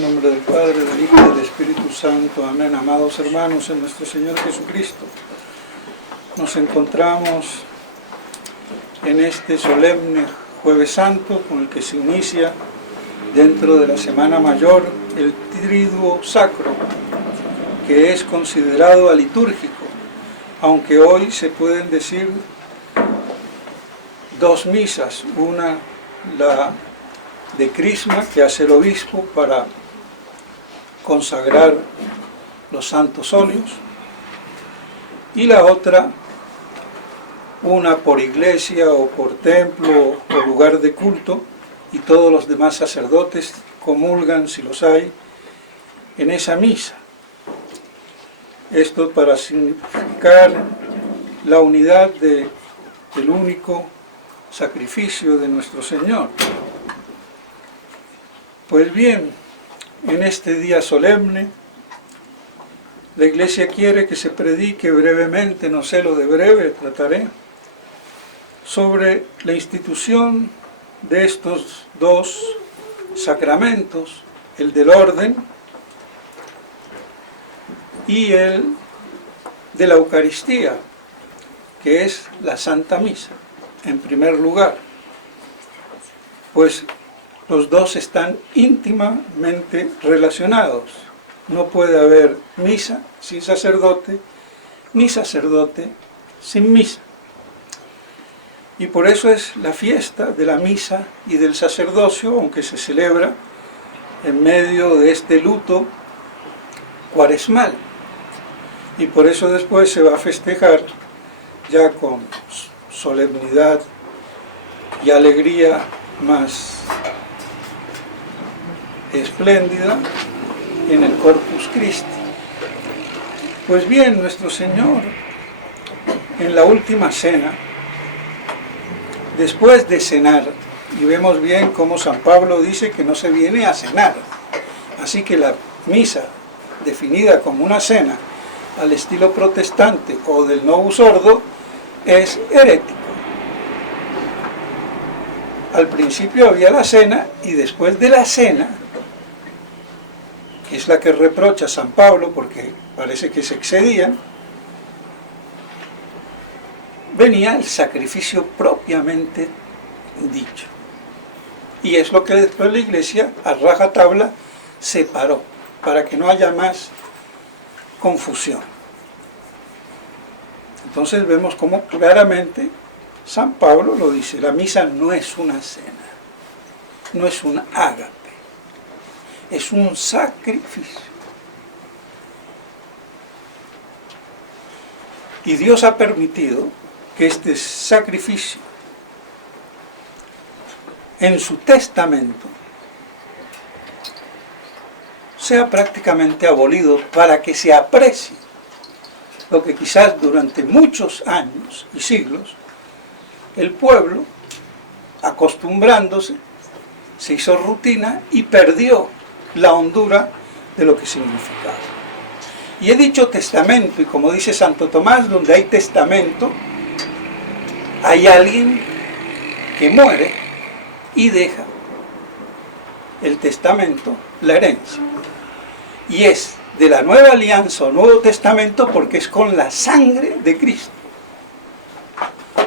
En nombre del Padre, del Hijo y del Espíritu Santo. Amén. Amados hermanos en nuestro Señor Jesucristo, nos encontramos en este solemne Jueves Santo con el que se inicia dentro de la Semana Mayor el Triduo Sacro, que es considerado alitúrgico, aunque hoy se pueden decir dos misas, una la de Crisma que hace el obispo para consagrar los santos óleos, y la otra una por iglesia o por templo o lugar de culto, y todos los demás sacerdotes comulgan, si los hay, en esa misa. Esto para significar la unidad del único sacrificio de nuestro Señor. Pues bien, en este día solemne, la Iglesia quiere que se predique brevemente, no sé lo de breve, trataré, sobre la institución de estos dos sacramentos, el del orden y el de la Eucaristía, que es la Santa Misa, en primer lugar, pues los dos están íntimamente relacionados. No puede haber misa sin sacerdote, ni sacerdote sin misa. Y por eso es la fiesta de la misa y del sacerdocio, aunque se celebra en medio de este luto cuaresmal. Y por eso después se va a festejar ya con solemnidad y alegría más espléndida en el Corpus Christi. Pues bien, nuestro Señor, en la última cena, después de cenar, y vemos bien cómo San Pablo dice que no se viene a cenar, así que la misa, definida como una cena al estilo protestante o del Novus Ordo, es herético. Al principio había la cena, y después de la cena, que es la que reprocha San Pablo porque parece que se excedían, venía el sacrificio propiamente dicho. Y es lo que después la Iglesia a rajatabla separó, para que no haya más confusión. Entonces vemos cómo claramente San Pablo lo dice: la misa no es una cena, no es un ágape, es un sacrificio. Y Dios ha permitido que este sacrificio en su testamento sea prácticamente abolido, para que se aprecie lo que quizás durante muchos años y siglos el pueblo, acostumbrándose, se hizo rutina y perdió la hondura de lo que significaba. Y he dicho testamento, y como dice Santo Tomás, donde hay testamento, hay alguien que muere y deja el testamento, la herencia. Y es de la nueva alianza o nuevo testamento porque es con la sangre de Cristo.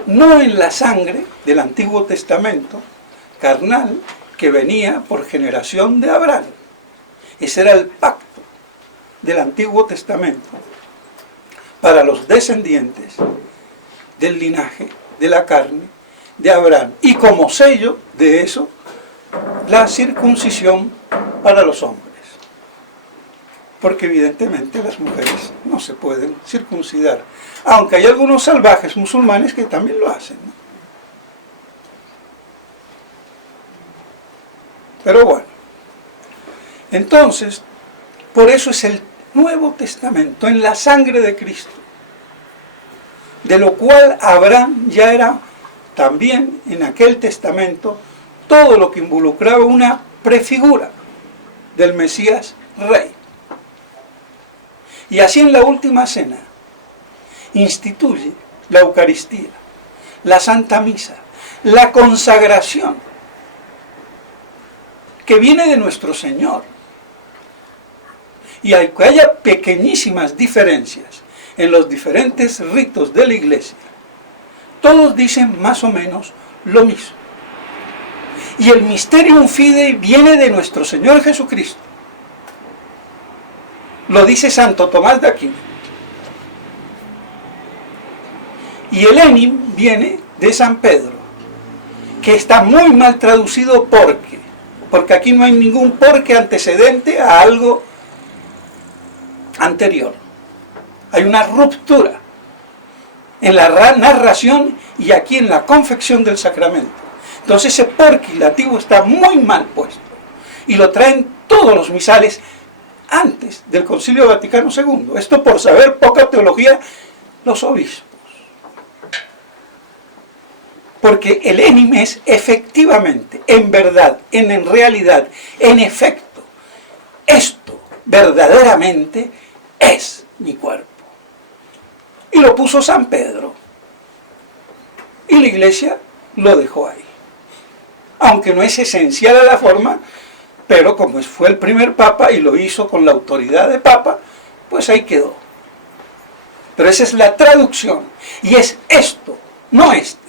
No en la sangre del Antiguo Testamento carnal que venía por generación de Abraham. Ese era el pacto del Antiguo Testamento para los descendientes del linaje, de la carne, de Abraham. Y como sello de eso, la circuncisión para los hombres. Porque evidentemente las mujeres no se pueden circuncidar, aunque hay algunos salvajes musulmanes que también lo hacen, ¿no? Pero bueno, entonces, por eso es el Nuevo Testamento, en la sangre de Cristo, de lo cual Abraham ya era también en aquel testamento todo lo que involucraba una prefigura del Mesías Rey. Y así en la última cena instituye la Eucaristía, la Santa Misa, la consagración, que viene de nuestro Señor, Y aunque haya pequeñísimas diferencias en los diferentes ritos de la iglesia, todos dicen más o menos lo mismo. Y el Mysterium Fidei viene de nuestro Señor Jesucristo. Lo dice Santo Tomás de Aquino. Y el Enim viene de San Pedro, que está muy mal traducido porque aquí no hay ningún porque antecedente a algo anterior. Hay una ruptura en la narración y aquí en la confección del sacramento. Entonces ese porquilativo está muy mal puesto y lo traen todos los misales antes del Concilio Vaticano II. Esto por saber poca teología los obispos. Porque el Enim es efectivamente, en verdad, en realidad, en efecto, esto verdaderamente es mi cuerpo. Y lo puso San Pedro. Y la iglesia lo dejó ahí. Aunque no es esencial a la forma, pero como fue el primer papa y lo hizo con la autoridad de papa, pues ahí quedó. Pero esa es la traducción. Y es esto, no este.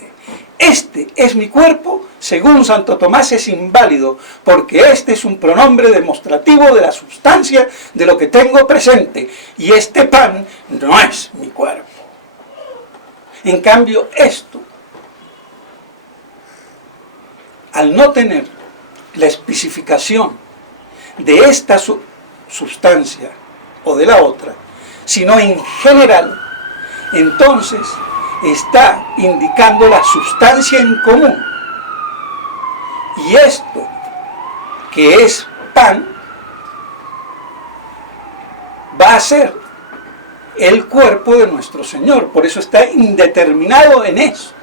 Este es mi cuerpo, según Santo Tomás es inválido, porque este es un pronombre demostrativo de la sustancia de lo que tengo presente. Y este pan no es mi cuerpo. En cambio, esto, al no tener la especificación de esta sustancia o de la otra, sino en general, entonces está indicando la sustancia en común. Y esto, que es pan, va a ser el cuerpo de nuestro Señor. Por eso está indeterminado en esto,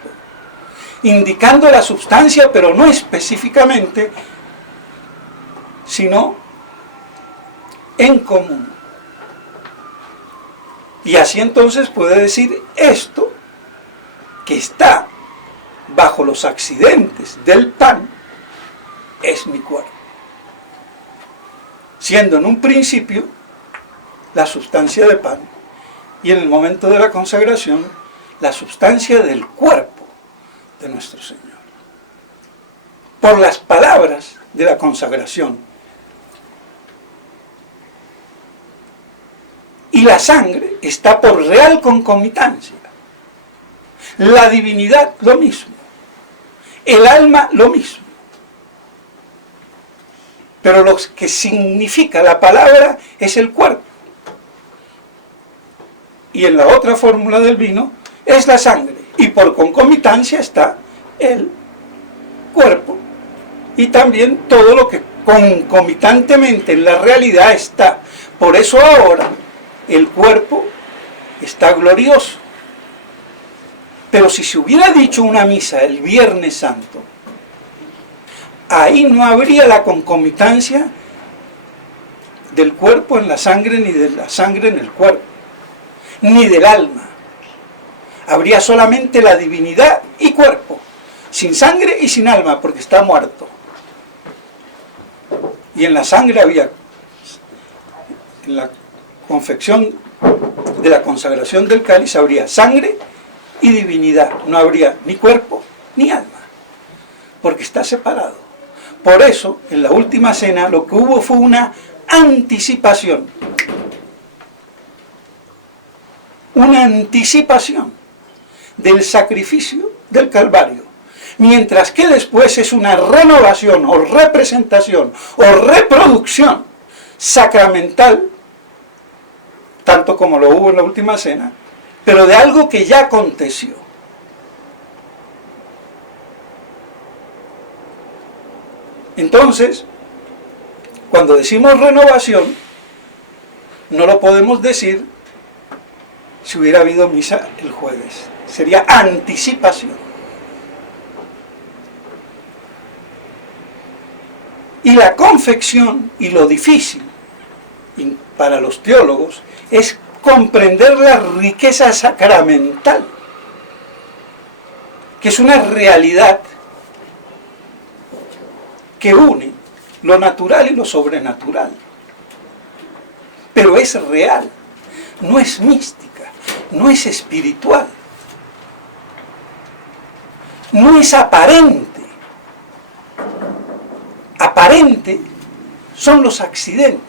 indicando la sustancia, pero no específicamente, sino en común. Y así entonces puede decir esto, que está bajo los accidentes del pan, es mi cuerpo. Siendo en un principio la sustancia de pan y en el momento de la consagración la sustancia del cuerpo de nuestro Señor. Por las palabras de la consagración. Y la sangre está por real concomitancia. La divinidad lo mismo. El alma lo mismo. Pero lo que significa la palabra es el cuerpo. Y en la otra fórmula del vino es la sangre. Y por concomitancia está el cuerpo. Y también todo lo que concomitantemente en la realidad está. Por eso ahora el cuerpo está glorioso. Pero si se hubiera dicho una misa el Viernes Santo, ahí no habría la concomitancia del cuerpo en la sangre, ni de la sangre en el cuerpo, ni del alma. Habría solamente la divinidad y cuerpo, sin sangre y sin alma, porque está muerto. Y en la sangre había, en la confección de la consagración del cáliz, habría sangre y divinidad. No habría ni cuerpo ni alma, porque está separado. Por eso, en la última cena, lo que hubo fue una anticipación. Una anticipación del sacrificio del Calvario. Mientras que después es una renovación o representación o reproducción sacramental, tanto como lo hubo en la última cena, pero de algo que ya aconteció. Entonces, cuando decimos renovación, no lo podemos decir si hubiera habido misa el jueves. Sería anticipación. Y la confección y lo difícil para los teólogos es comprender la riqueza sacramental, que es una realidad que une lo natural y lo sobrenatural. pero es real, no es mística, no es espiritual, no es aparente. Aparente son los accidentes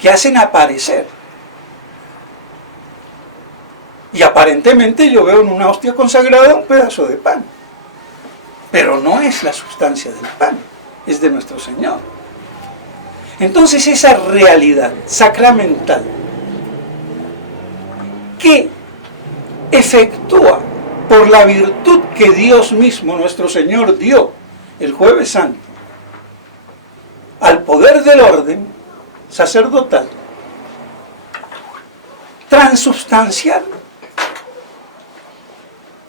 que hacen aparecer. Y aparentemente yo veo en una hostia consagrada un pedazo de pan, pero no es la sustancia del pan, es de nuestro Señor. Entonces esa realidad sacramental que efectúa por la virtud que Dios mismo, nuestro Señor, dio el Jueves Santo al poder del orden sacerdotal, transubstancial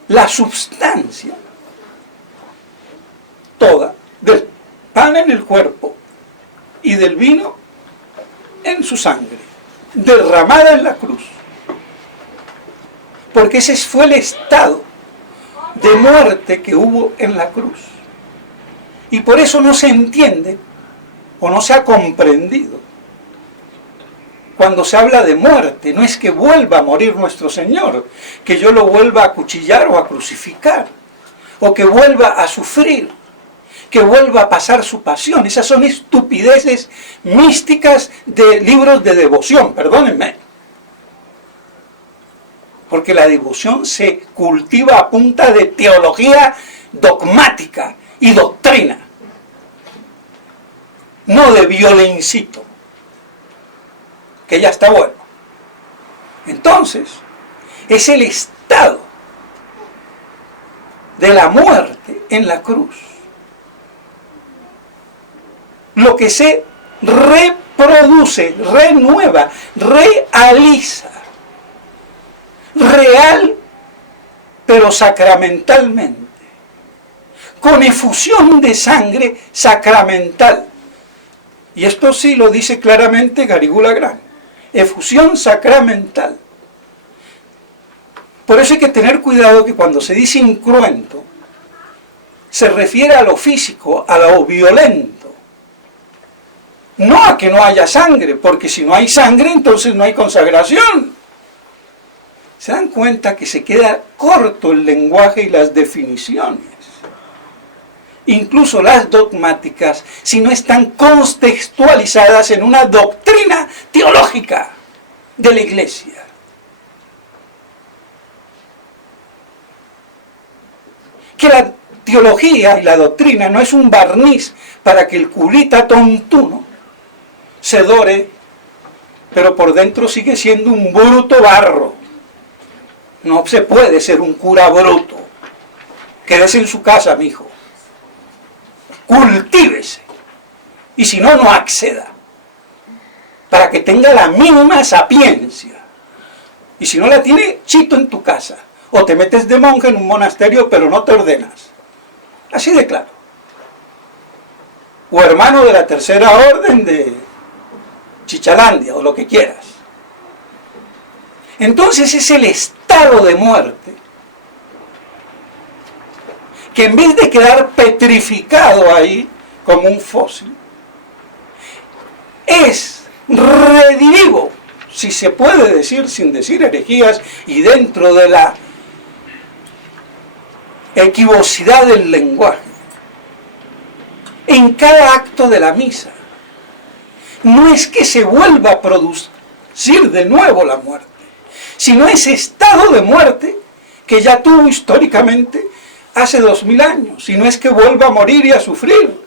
la substancia toda del pan en el cuerpo y del vino en su sangre, derramada en la cruz. Porque ese fue el estado de muerte que hubo en la cruz. Y por eso no se entiende o no se ha comprendido cuando se habla de muerte. No es que vuelva a morir nuestro Señor, que yo lo vuelva a acuchillar o a crucificar, o que vuelva a sufrir, que vuelva a pasar su pasión. Esas son estupideces místicas de libros de devoción, perdónenme. Porque la devoción se cultiva a punta de teología dogmática y doctrina, no de violencito, que ya está bueno. Entonces, es el estado de la muerte en la cruz lo que se reproduce, renueva, realiza, real, pero sacramentalmente, con efusión de sangre sacramental. Y esto sí lo dice claramente Garigula Gran, efusión sacramental. Por eso hay que tener cuidado que cuando se dice incruento, se refiere a lo físico, a lo violento, no a que no haya sangre, porque si no hay sangre entonces no hay consagración. ¿Se dan cuenta que se queda corto el lenguaje y las definiciones? Incluso las dogmáticas, si no están contextualizadas en una doctrina teológica de la Iglesia. Que la teología y la doctrina no es un barniz para que el curita tontuno se dore, pero por dentro sigue siendo un bruto barro. No se puede ser un cura bruto. Quédese en su casa, mijo. Cultívese. Y si no, no acceda. Para que tenga la mínima sapiencia. Y si no la tiene, chito en tu casa. O te metes de monje en un monasterio, pero no te ordenas. Así de claro. O hermano de la tercera orden de Chichalandia, o lo que quieras. Entonces es el estado de muerte que en vez de quedar petrificado ahí como un fósil, es redivivo, si se puede decir sin decir herejías y dentro de la equivocidad del lenguaje, en cada acto de la misa. No es que se vuelva a producir de nuevo la muerte, sino ese estado de muerte que ya tuvo históricamente hace 2000 años, y no es que vuelva a morir y a sufrir,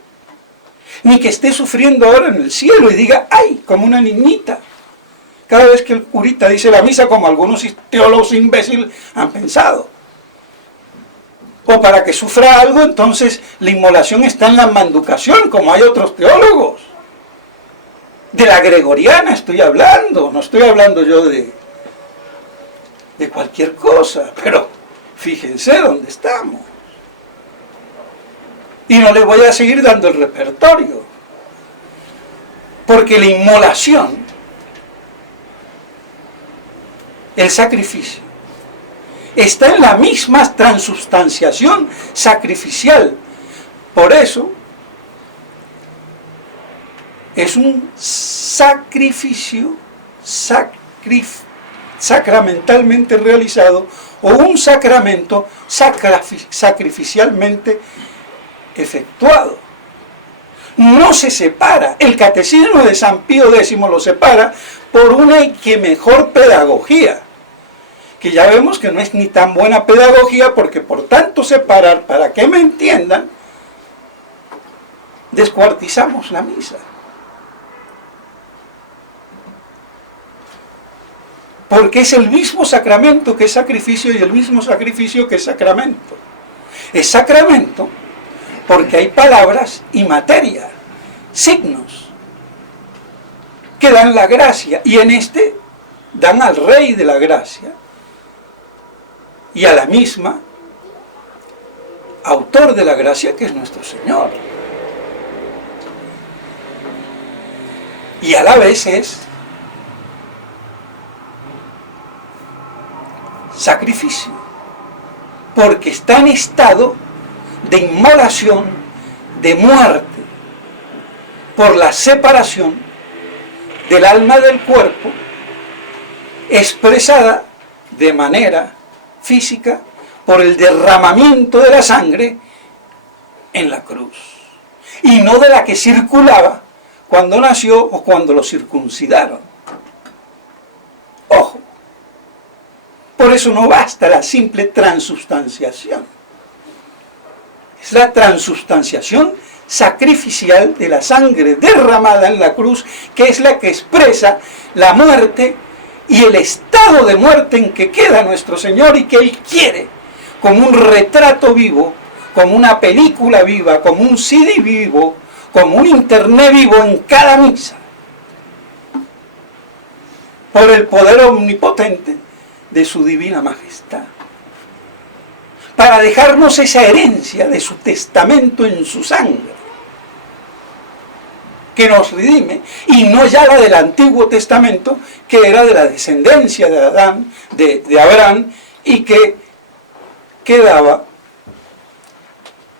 ni que esté sufriendo ahora en el cielo y diga, ¡ay!, como una niñita, cada vez que el curita dice la misa, como algunos teólogos imbéciles han pensado. O para que sufra algo, entonces la inmolación está en la manducación, como hay otros teólogos. De la gregoriana estoy hablando, no estoy hablando yo de cualquier cosa, pero fíjense dónde estamos. Y no les voy a seguir dando el repertorio, porque la inmolación, el sacrificio, está en la misma transubstanciación sacrificial. Por eso, es un sacrificio sacramentalmente realizado o un sacramento sacrificialmente efectuado. No se separa. El catecismo de San Pío X lo separa por una que mejor pedagogía, que ya vemos que no es ni tan buena pedagogía, porque por tanto separar, para que me entiendan, descuartizamos la misa. Porque es el mismo sacramento que es sacrificio y el mismo sacrificio que es sacramento. Es sacramento porque hay palabras y materia, signos, que dan la gracia, y en este dan al Rey de la gracia y a la misma autor de la gracia, que es nuestro Señor. Y a la vez es sacrificio, porque está en estado de inmolación, de muerte, por la separación del alma del cuerpo, expresada de manera física por el derramamiento de la sangre en la cruz, y no de la que circulaba cuando nació o cuando lo circuncidaron. Ojo, por eso no basta la simple transubstanciación. Es la transubstanciación sacrificial de la sangre derramada en la cruz, que es la que expresa la muerte y el estado de muerte en que queda nuestro Señor, y que Él quiere como un retrato vivo, como una película viva, como un CD vivo, como un internet vivo en cada misa, por el poder omnipotente de su divina majestad, para dejarnos esa herencia de su testamento en su sangre, que nos redime, y no ya la del Antiguo Testamento, que era de la descendencia de Adán, de Abraham, y que quedaba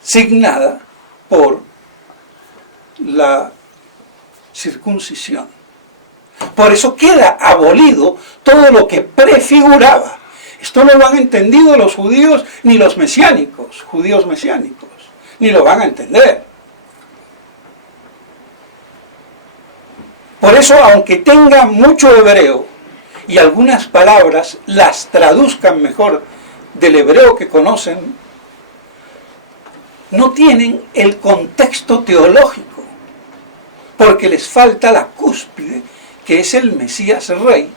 signada por la circuncisión. Por eso queda abolido todo lo que prefiguraba. Esto no lo han entendido los judíos ni los mesiánicos, judíos mesiánicos, ni lo van a entender. Por eso, aunque tengan mucho hebreo y algunas palabras las traduzcan mejor del hebreo que conocen, no tienen el contexto teológico, porque les falta la cúspide, que es el Mesías Rey,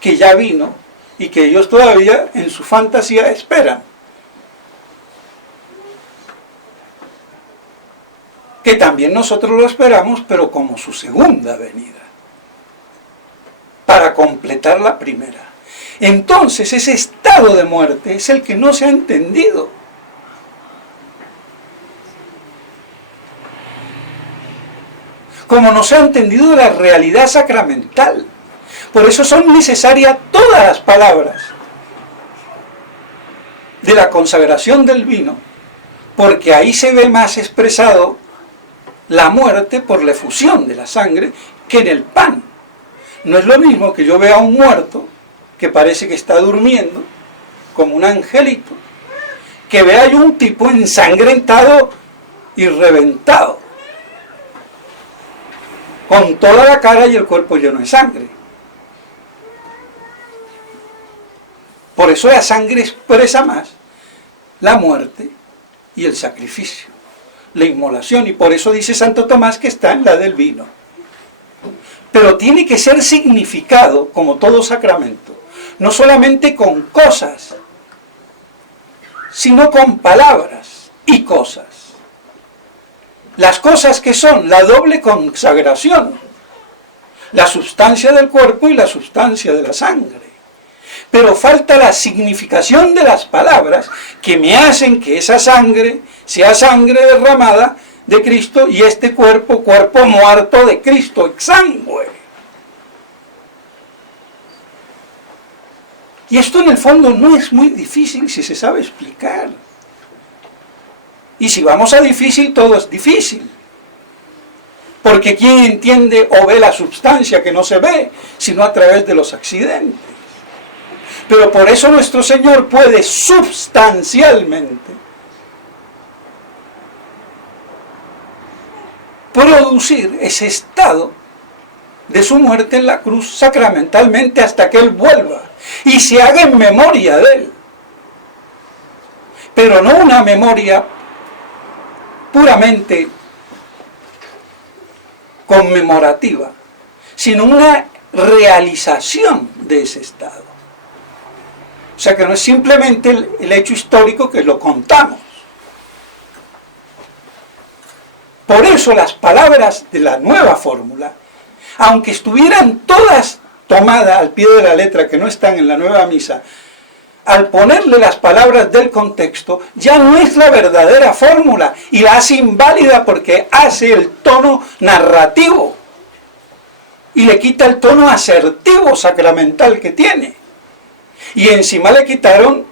que ya vino y que ellos todavía en su fantasía esperan. Que también nosotros lo esperamos, pero como su segunda venida, para completar la primera. Entonces, ese estado de muerte es el que no se ha entendido. Como no se ha entendido la realidad sacramental. Por eso son necesarias todas las palabras de la consagración del vino, porque ahí se ve más expresado la muerte por la efusión de la sangre que en el pan. No es lo mismo que yo vea a un muerto que parece que está durmiendo como un angelito, que vea yo un tipo ensangrentado y reventado, con toda la cara y el cuerpo lleno de sangre. Por eso la sangre expresa más la muerte y el sacrificio, la inmolación, y por eso dice Santo Tomás que está en la del vino. Pero tiene que ser significado, como todo sacramento, no solamente con cosas, sino con palabras y cosas. Las cosas que son la doble consagración, la sustancia del cuerpo y la sustancia de la sangre. Pero falta la significación de las palabras que me hacen que esa sangre sea sangre derramada de Cristo y este cuerpo, cuerpo muerto de Cristo, exangüe. Y esto en el fondo no es muy difícil si se sabe explicar. Y si vamos a difícil, todo es difícil. Porque ¿quién entiende o ve la substancia que no se ve, sino a través de los accidentes? Pero por eso nuestro Señor puede substancialmente producir ese estado de su muerte en la cruz sacramentalmente hasta que Él vuelva y se haga en memoria de Él. Pero no una memoria puramente conmemorativa, sino una realización de ese estado. O sea que no es simplemente el hecho histórico que lo contamos. Por eso las palabras de la nueva fórmula, aunque estuvieran todas tomadas al pie de la letra, que no están en la nueva misa, al ponerle las palabras del contexto, ya no es la verdadera fórmula y la hace inválida porque hace el tono narrativo y le quita el tono asertivo sacramental que tiene. Y encima le quitaron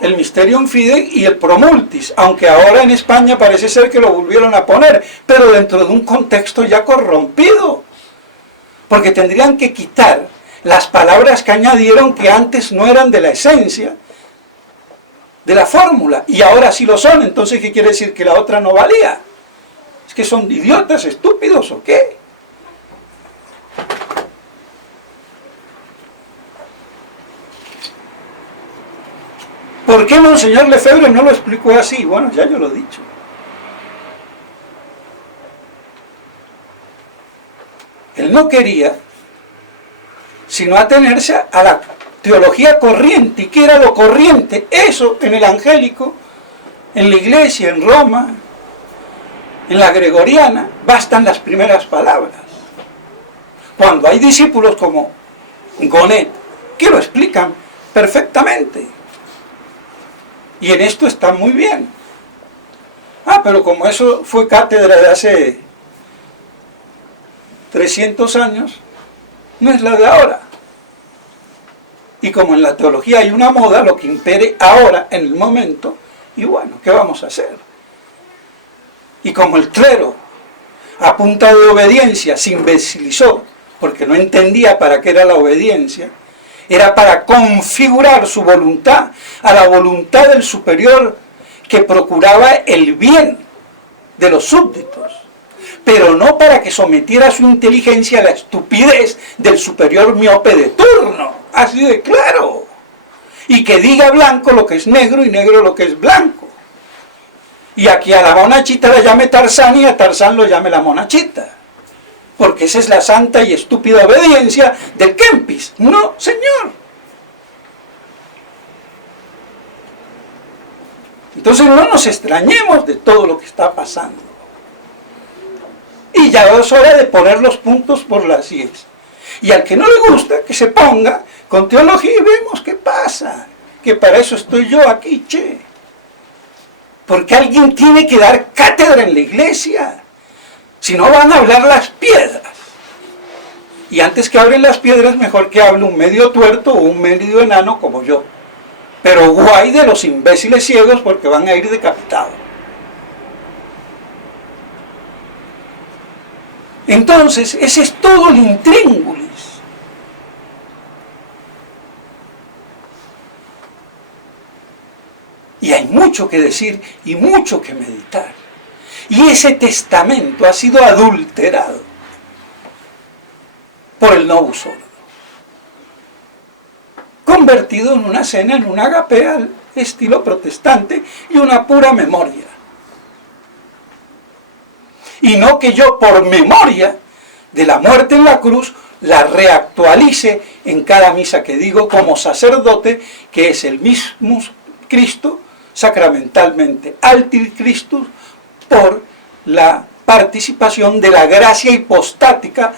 el Mysterium Fidei y el Promultis, aunque ahora en España parece ser que lo volvieron a poner, pero dentro de un contexto ya corrompido, porque tendrían que quitar las palabras que añadieron que antes no eran de la esencia de la fórmula, y ahora sí lo son. Entonces, ¿qué quiere decir? ¿Que la otra no valía? ¿Es que son idiotas, estúpidos o qué? ¿Por qué Monseñor Lefebvre no lo explicó así? Bueno, ya yo lo he dicho. Él no quería sino atenerse a la teología corriente. ¿Y qué era lo corriente? Eso en el angélico, en la iglesia, en Roma, en la gregoriana, bastan las primeras palabras. Cuando hay discípulos como Gonet, que lo explican perfectamente. Y en esto está muy bien. Pero como eso fue cátedra de hace 300 años, no es la de ahora. Y como en la teología hay una moda, lo que impere ahora, en el momento, y bueno, ¿qué vamos a hacer? Y como el clero, a punta de obediencia, se imbecilizó, porque no entendía para qué era la obediencia, era para configurar su voluntad a la voluntad del superior que procuraba el bien de los súbditos, pero no para que sometiera su inteligencia a la estupidez del superior miope de turno, así de claro, y que diga blanco lo que es negro y negro lo que es blanco, y aquí a la monachita la llame Tarzán y a Tarzán lo llame la monachita, porque esa es la santa y estúpida obediencia del Kempis. No, señor. Entonces no nos extrañemos de todo lo que está pasando. Y ya es hora de poner los puntos por las IES. Y al que no le gusta, que se ponga con teología y vemos qué pasa. Que para eso estoy yo aquí, che. Porque alguien tiene que dar cátedra en la iglesia. Si no van a hablar las piedras. Y antes que hablen las piedras, mejor que hable un medio tuerto o un medio enano como yo. Pero guay de los imbéciles ciegos porque van a ir decapitados. Entonces, ese es todo el intríngulis. Y hay mucho que decir y mucho que meditar. Y ese testamento ha sido adulterado por el Novus Ordo, convertido en una cena, en un agape al estilo protestante y una pura memoria. Y no que yo por memoria de la muerte en la cruz la reactualice en cada misa que digo como sacerdote, que es el mismo Cristo sacramentalmente altir Christus, por la participación de la gracia hipostática,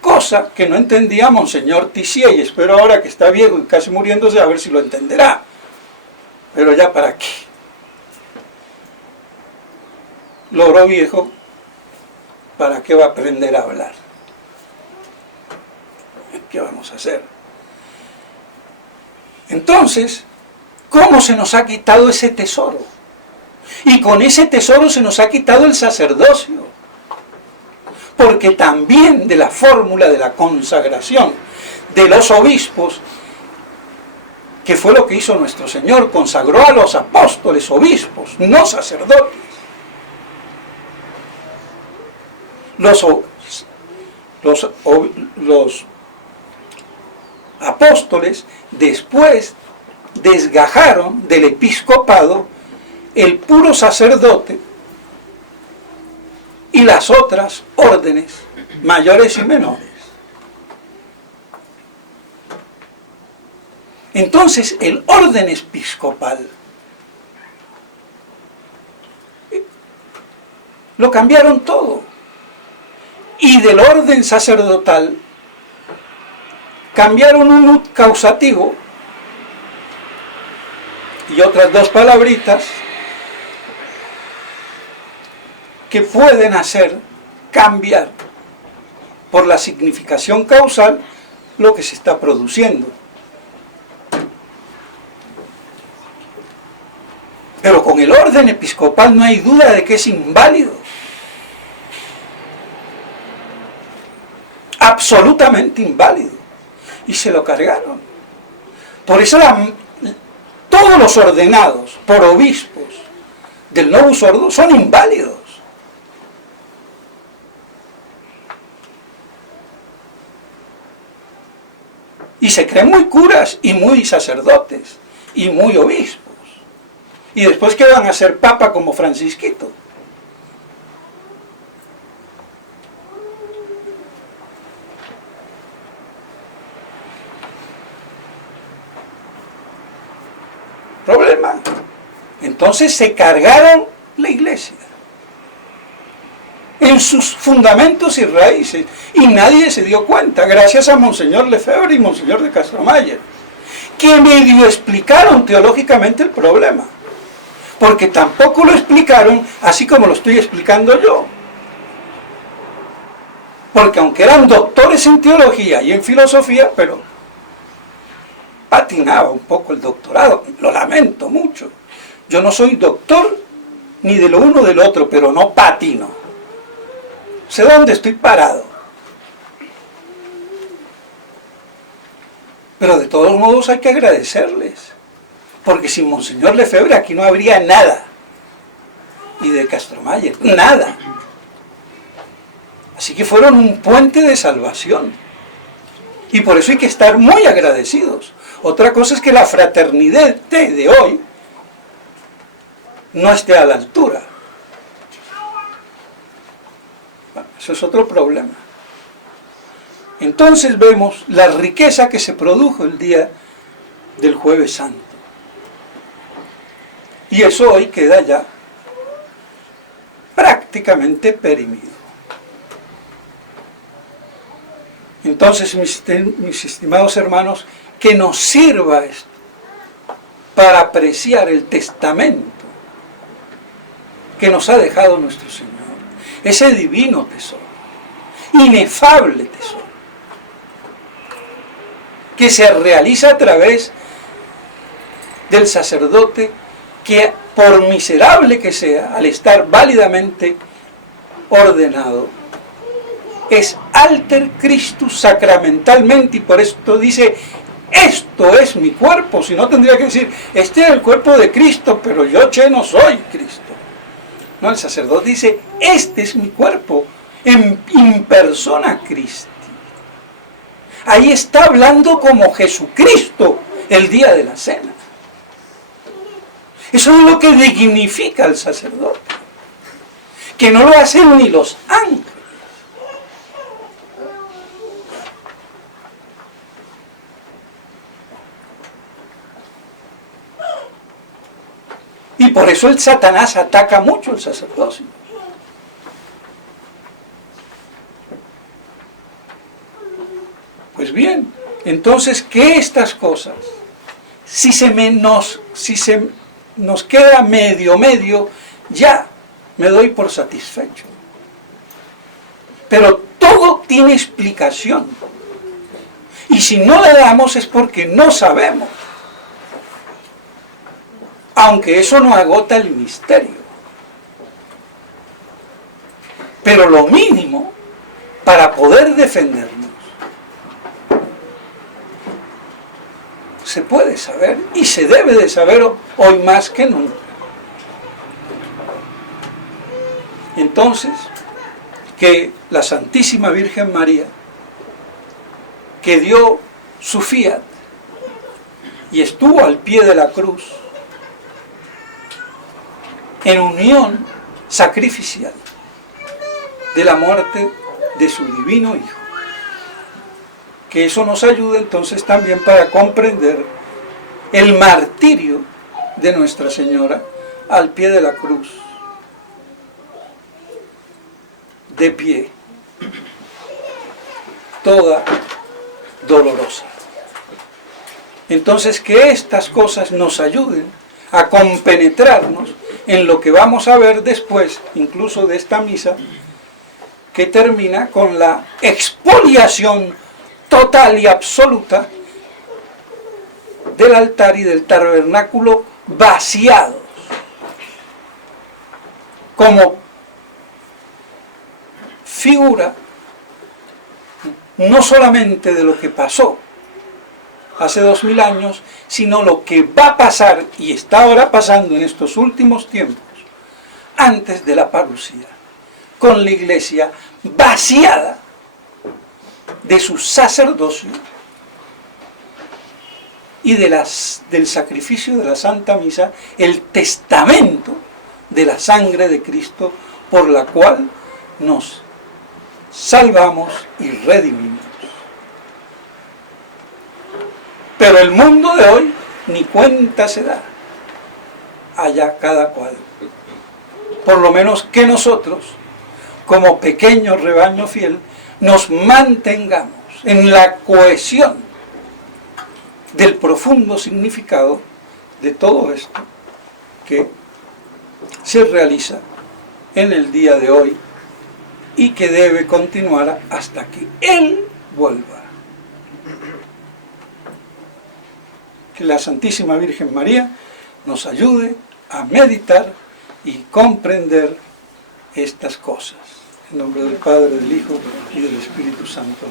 cosa que no entendía Monseñor Tissier, y espero ahora que está viejo y casi muriéndose a ver si lo entenderá. Pero ya para qué. Loro viejo, ¿para qué va a aprender a hablar? ¿Qué vamos a hacer? Entonces, ¿cómo se nos ha quitado ese tesoro? Y con ese tesoro se nos ha quitado el sacerdocio. porque también de la fórmula de la consagración de los obispos, que fue lo que hizo nuestro Señor, consagró a los apóstoles obispos, no sacerdotes. Los apóstoles después desgajaron del episcopado el puro sacerdote y las otras órdenes mayores y menores. Entonces el orden episcopal lo cambiaron todo, y del orden sacerdotal cambiaron un ut causativo y otras dos palabritas que pueden hacer cambiar por la significación causal lo que se está produciendo. Pero con el orden episcopal no hay duda de que es inválido. Absolutamente inválido. Y se lo cargaron. Por eso todos los ordenados por obispos del Novus Ordo son inválidos. Y se creen muy curas y muy sacerdotes y muy obispos. Y después que van a ser papa como Francisquito. Problema. Entonces se cargaron la iglesia en sus fundamentos y raíces, y nadie se dio cuenta, gracias a Monseñor Lefebvre y Monseñor de Castromayer, que medio explicaron teológicamente el problema, porque tampoco lo explicaron así como lo estoy explicando yo, porque aunque eran doctores en teología y en filosofía, pero patinaba un poco el doctorado. Lo lamento mucho. Yo no soy doctor ni de lo uno ni del otro, pero no patino. Sé dónde estoy parado. Pero de todos modos hay que agradecerles, porque sin Monseñor Lefebvre aquí no habría nada. Y de Castromayer, nada. Así que fueron un puente de salvación. Y por eso hay que estar muy agradecidos. Otra cosa es que la fraternidad de hoy no esté a la altura. Bueno, eso es otro problema. Entonces vemos la riqueza que se produjo el día del Jueves Santo. Y eso hoy queda ya prácticamente perimido. Entonces, mis estimados hermanos, que nos sirva esto para apreciar el testamento que nos ha dejado nuestro Señor, ese divino tesoro, inefable tesoro, que se realiza a través del sacerdote que, por miserable que sea, al estar válidamente ordenado, es alter Christus sacramentalmente, y por esto dice: esto es mi cuerpo. Si no, tendría que decir: este es el cuerpo de Cristo, pero yo, no soy Cristo. No, el sacerdote dice: este es mi cuerpo, in persona Christi. Ahí está hablando como Jesucristo el día de la cena. Eso es lo que dignifica al sacerdote, que no lo hacen ni los ángeles. Y por eso el Satanás ataca mucho el sacerdocio. Pues bien, entonces, que estas cosas, si se nos queda medio, ya me doy por satisfecho. Pero todo tiene explicación. Y si no le damos es porque no sabemos. Aunque eso no agota el misterio. Pero lo mínimo para poder defendernos. Se puede saber y se debe de saber hoy más que nunca. Entonces, que la Santísima Virgen María, que dio su fiat y estuvo al pie de la cruz, en unión sacrificial de la muerte de su divino Hijo. Que eso nos ayude entonces también para comprender el martirio de Nuestra Señora al pie de la cruz, de pie, toda dolorosa. Entonces, que estas cosas nos ayuden a compenetrarnos en lo que vamos a ver después, incluso de esta misa, que termina con la expoliación total y absoluta del altar y del tabernáculo vaciados, como figura no solamente de lo que pasó hace 2000 años, sino lo que va a pasar y está ahora pasando en estos últimos tiempos, antes de la parucía, con la Iglesia vaciada de su sacerdocio y del sacrificio de la Santa Misa, el testamento de la sangre de Cristo por la cual nos salvamos y redimimos. Pero el mundo de hoy ni cuenta se da, allá cada cual. Por lo menos que nosotros, como pequeño rebaño fiel, nos mantengamos en la cohesión del profundo significado de todo esto que se realiza en el día de hoy y que debe continuar hasta que Él vuelva. Que la Santísima Virgen María nos ayude a meditar y comprender estas cosas. En nombre del Padre, del Hijo y del Espíritu Santo.